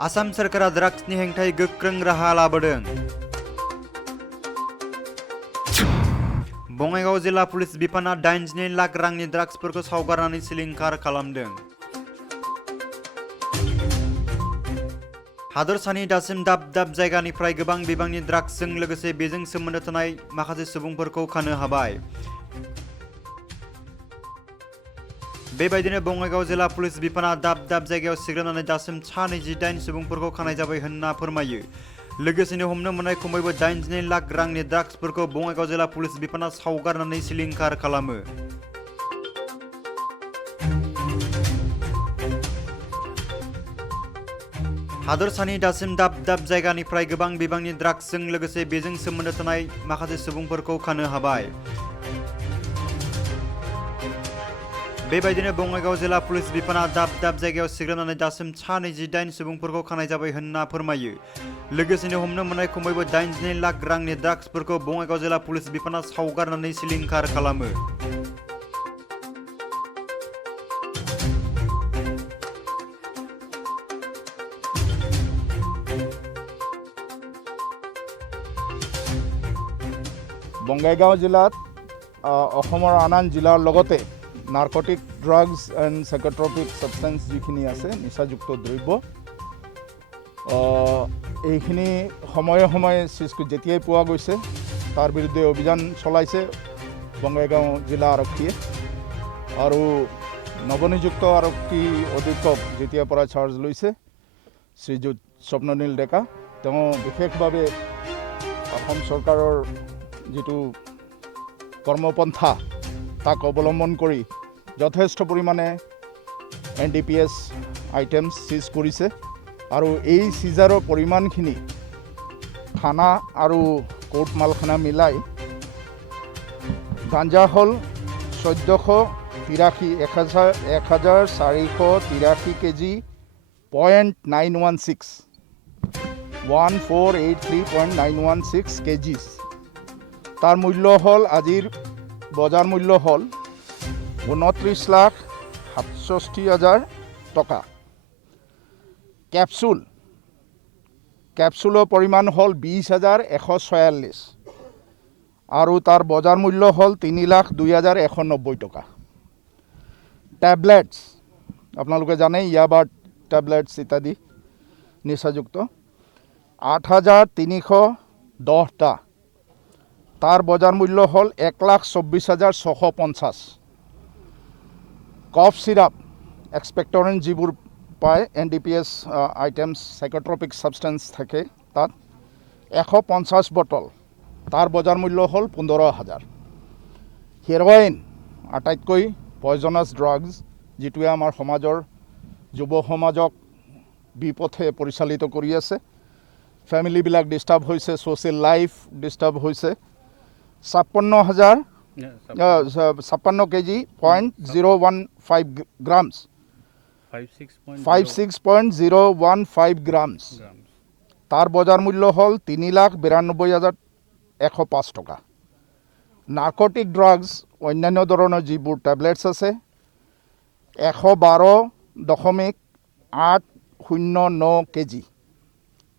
आसाम सोरखारा ड्राग्सनि हेंथायै गोख्रों राहा लाबोदों। बङाइगाव जिल्ला पुलिस बिफाना 82 लाख रांनि ड्राग्सफोरखौ सावगारनानै सिलिंखार खालामदों। हादरसानि दासिम दाब दाब जायगानिफ्राय गोबां बिबांनि ड्राग्सजों लोगोसे बेजों सोमोन्दो थानाय माखासे सुबुंफोरखौ खानो हाबाय। बेबायदिनो बङाइगाव जिल्ला पुलिस बिफाना दाब दाब जायगायाव सिग्रोमनानै दासिम 28 सुबुंफोरखौ खानाय जाबाय होनना फोरमायो। लोगोसेनो हमनो मोननाय खमैबो 82 लाख रांनि ड्राग्सफोरखौ बङाइगाव जिल्ला पुलिस बिफाना सावगारनानै सिलिंखार खालामो। हादरसानि दासिम दाब दाब जायगानिफ्राय गोबां बिबांनि ड्राग्सजों लोगोसे बेजों सोमोन्दो थानाय माखासे सुबुंफोरखौ खानो हाबाय। बेबायदिनो बङाइगाव जिल्ला पुलिस बिफाना दाब दाब जायगायाव सिग्रोमनानै दासिम 28 सुबुंफोरखौ खानाय जाबाय होनना फोरमायो। लोगोसेनो हमनो मोननाय खमैबो 82 लाख रांनि ड्राग्सफोरखौ बङाइगाव जिल्ला पुलिस बिफाना सावगारनानै सिलिंखार खालामो। বঙাইগাঁও জিলাত অসমৰ আন আন জিলাৰ লগতে নাৰ্কটিক ড্ৰাগছ এণ্ড সাইক'ট্ৰপিক ছাবষ্টেন্স যিখিনি আছে নিচাযুক্ত দ্ৰব্য এইখিনি সময়ে সময়ে যেতিয়াই পোৱা গৈছে তাৰ বিৰুদ্ধে অভিযান চলাইছে বঙাইগাঁও জিলা আৰক্ষীয়ে। আৰু নৱনিযুক্ত আৰক্ষী অধীক্ষক যেতিয়াৰ পৰা চাৰ্জ লৈছে শ্ৰীযুত স্বপ্ননীল ডেকা, তেওঁ বিশেষভাৱে অসম চৰকাৰৰ যিটো কৰ্মপন্থা তাক অৱলম্বন কৰি যথেষ্ট পৰিমাণে NDPS আইটেমছ চিজ কৰিছে। আৰু এই চিজাৰৰ পৰিমাণখিনি থানা আৰু কোৰ্ট মালখানা মিলাই গাঞ্জা হ'ল 1483 কেজি .916 1483.916 কেজিছ। তাৰ মূল্য হ'ল আজিৰ বজাৰ মূল্য হ'ল 29,67,000 টকা। কেপচুলৰ পৰিমাণ হ'ল 20,146 আৰু তাৰ বজাৰ মূল্য হ'ল 3,02,190 টকা। টেবলেটছ আপোনালোকে জানে ইয়াবাৰ টেবলেটছ ইত্যাদি নিচাযুক্ত 8,310টা, তাৰ বজাৰ মূল্য হ'ল 1,24,650। কফ চিৰাপ এক্সপেক্টৰেণ্ট যিবোৰ পায় NDPS আইটেমছ সাইক'ট্ৰপিক ছাবষ্টেন্স থাকে তাত 150 বটল, তাৰ বজাৰ মূল্য হ'ল 15,000। হেৰ'ইন আটাইতকৈ পয়জনাছ ড্ৰাগছ যিটোৱে আমাৰ সমাজৰ যুৱ সমাজক বিপথে পৰিচালিত কৰি আছে। ফেমিলিবিলাক ডিষ্টাৰ্ব হৈছে, ছ'চিয়েল লাইফ ডিষ্টাৰ্ব হৈছে। 56 কেজি .015 গ্ৰামছ 56.015 গ্ৰামছ, তাৰ বজাৰ মূল্য হ'ল 3,92,105 টকা। নাৰ্কটিক ড্ৰাগছ অন্যান্য ধৰণৰ যিবোৰ টেবলেটছ আছে 112.809 কেজি,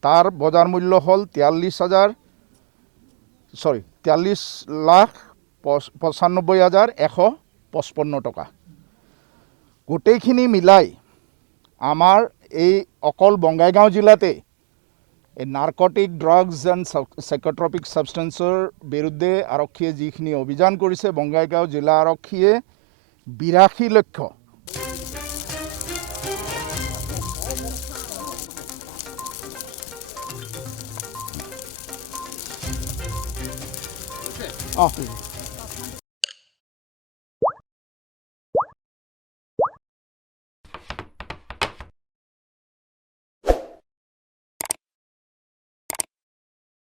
তাৰ বজাৰ মূল্য হ'ল 43,95,155 টকা। গোটেইখিনি মিলাই আমাৰ এই অকল বঙাইগাঁও জিলাতে এই নাৰ্কটিক ড্ৰাগছ এণ্ড সাইক'ট্ৰপিক ছাবষ্টেন্সৰ বিৰুদ্ধে আৰক্ষীয়ে যিখিনি অভিযান কৰিছে, বঙাইগাঁও জিলা আৰক্ষীয়ে 82 লক্ষ